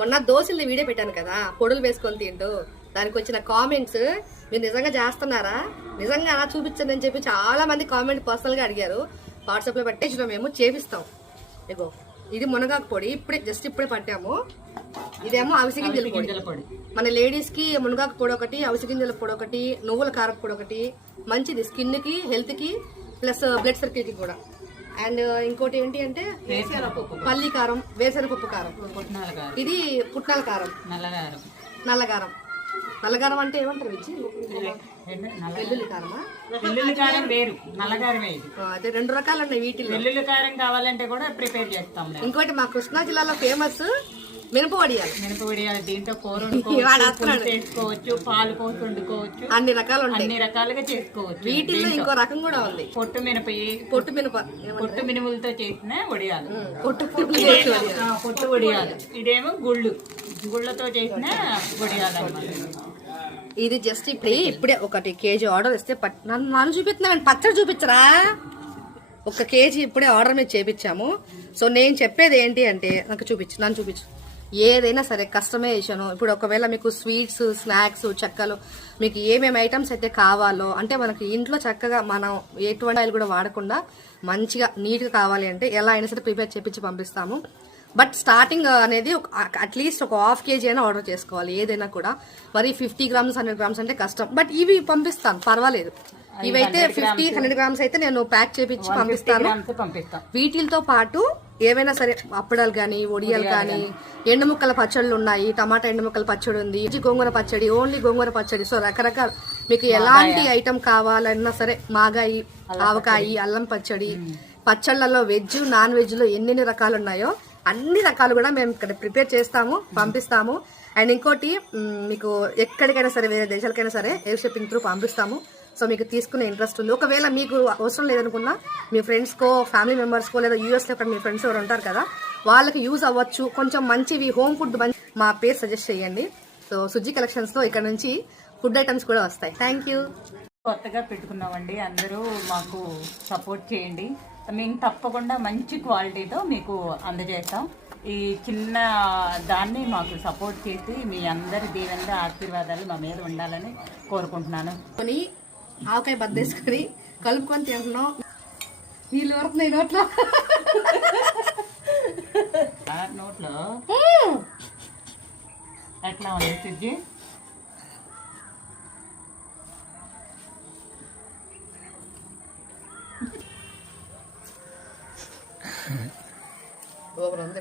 మొన్న దోశలు వీడియో పెట్టాను కదా, పొడులు వేసుకొని తింటూ. దానికి వచ్చిన కామెంట్స్, మీరు నిజంగా చేస్తున్నారా, నిజంగా అలా చూపించండి అని చెప్పి చాలా మంది కామెంట్ పర్సనల్ గా అడిగారు. వాట్సాప్ లో పట్టేసిన మేము చేపిస్తాం. ఇగో ఇది మునగాకు పొడి, ఇప్పుడే పట్టాము. ఇదేమో అవిసె గింజల పొడి. మన లేడీస్ కి మునగాకు పొడి ఒకటి, అవిసె గింజల పొడి ఒకటి, నువ్వుల కారం పొడి ఒకటి మంచిది స్కిన్ కి, హెల్త్ కి, ప్లస్ బ్లడ్ సర్కిల్ కి కూడా. అండ్ ఇంకోటి ఏంటి అంటే పల్లి కారం, వేరుశనగపప్పు కారం, ఇది పుట్నాల కారం, నల్లగారం. నల్లగారం అంటే ఏమంటారు విచ్చి? వెల్లుల్లి కారమా? వెల్లుల్లి కారం వేరు, నల్లగారమే. అదే రెండు రకాలు ఉన్నాయి వీటిలో. వెల్లుల్లి కారం కావాలంటే కూడా ప్రిపేర్ చేస్తాం. ఇంకోటి మా కృష్ణా జిల్లాలో ఫేమస్ మినప వడియాలు. దీంతో కూర చేసుకోవచ్చు, పాలు పోసి వండుకోవచ్చు, అన్ని రకాలుగా చేసుకోవచ్చు. వీటిల్లో ఇంకో రకం కూడా ఉంది, పొట్టు మినుములతో చేసిన వడియాలు, పొట్టు వడియాలు. ఇదేమో గుళ్ళతో చేసిన వడియాలు అన్నమాట. ఇది జస్ట్ ఇప్పుడే 1 కేజీ ఆర్డర్ ఇస్తే నన్ను చూపిస్తున్నా, పచ్చడి చూపించరా? 1 కేజీ ఇప్పుడే ఆర్డర్ మీద చేపించాము. సో నేను చెప్పేది ఏంటి అంటే, నన్ను చూపించు. ఏదైనా సరే కస్టమైజేషన్. ఇప్పుడు ఒకవేళ మీకు స్వీట్స్, స్నాక్స్, చెక్కలు, మీకు ఏమేమి ఐటమ్స్ అయితే కావాలో, అంటే మనకి ఇంట్లో చక్కగా మనం ఎటువంటి ఆయిల్ కూడా వాడకుండా మంచిగా నీట్గా కావాలి అంటే ఎలా అయినా సరే ప్రిపేర్ చేపించి పంపిస్తాము. బట్ స్టార్టింగ్ అనేది అట్లీస్ట్ 1/2 కేజీ అయినా ఆర్డర్ చేసుకోవాలి ఏదైనా కూడా. మరి 50 గ్రామ్స్ 100 గ్రామ్స్ అంటే కష్టం, బట్ ఇవి పంపిస్తాను, పర్వాలేదు. ఇవైతే 50-100 గ్రామ్స్ అయితే నేను ప్యాక్ చేపించి పంపిస్తాను. వీటితో పాటు ఏవైనా సరే అప్పడాలు కానీ, వడియాలు కానీ, ఎండుముక్కల పచ్చళ్ళు ఉన్నాయి, టమాటా ఎండుముక్కల పచ్చడి ఉంది, గోంగూర పచ్చడి, ఓన్లీ గోంగూర పచ్చడి. సో రకరకాల మీకు ఎలాంటి ఐటమ్ కావాలన్నా సరే, మాగాయి, ఆవకాయి, అల్లం పచ్చడి, పచ్చళ్లలో వెజ్, నాన్ వెజ్ లో ఎన్ని రకాలు ఉన్నాయో అన్ని రకాలు కూడా మేము ఇక్కడ ప్రిపేర్ చేస్తాము, పంపిస్తాము. అండ్ ఇంకోటి, మీకు ఎక్కడికైనా సరే, వేరే దేశాలకైనా సరే ఎయిర్ షిప్పింగ్ త్రూ పంపిస్తాము. సో మీకు తీసుకునే ఇంట్రెస్ట్ ఉంది. ఒకవేళ మీకు అవసరం లేదనుకున్నా మీ ఫ్రెండ్స్కో, ఫ్యామిలీ మెంబర్స్కో, లేదా యూఎస్లో ఇక్కడ మీ ఫ్రెండ్స్ ఎవరు ఉంటారు కదా, వాళ్ళకి యూజ్ అవ్వచ్చు. కొంచెం మంచివి హోమ్ ఫుడ్ మా పేరు సజెస్ట్ చేయండి. సో సుజ్జి కలెక్షన్స్లో ఇక్కడ నుంచి ఫుడ్ ఐటమ్స్ కూడా వస్తాయి. Thank you. కొత్తగా పెట్టుకున్నామండి, అందరూ మాకు సపోర్ట్ చేయండి. మేము తప్పకుండా మంచి క్వాలిటీతో మీకు అందజేస్తాం. ఈ చిన్న దాన్ని మాకు సపోర్ట్ చేసి మీ అందరి దీవెనలు, ఆశీర్వాదాలు మా మీద ఉండాలని కోరుకుంటున్నాను. ఆవకాయ బద్దేసుకొని కలుపుకొని తింటున్నాం. నీళ్ళు వరుతున్నాయి నోట్లో. ఎట్లా ఉంది సుజ్జి? ఉంది.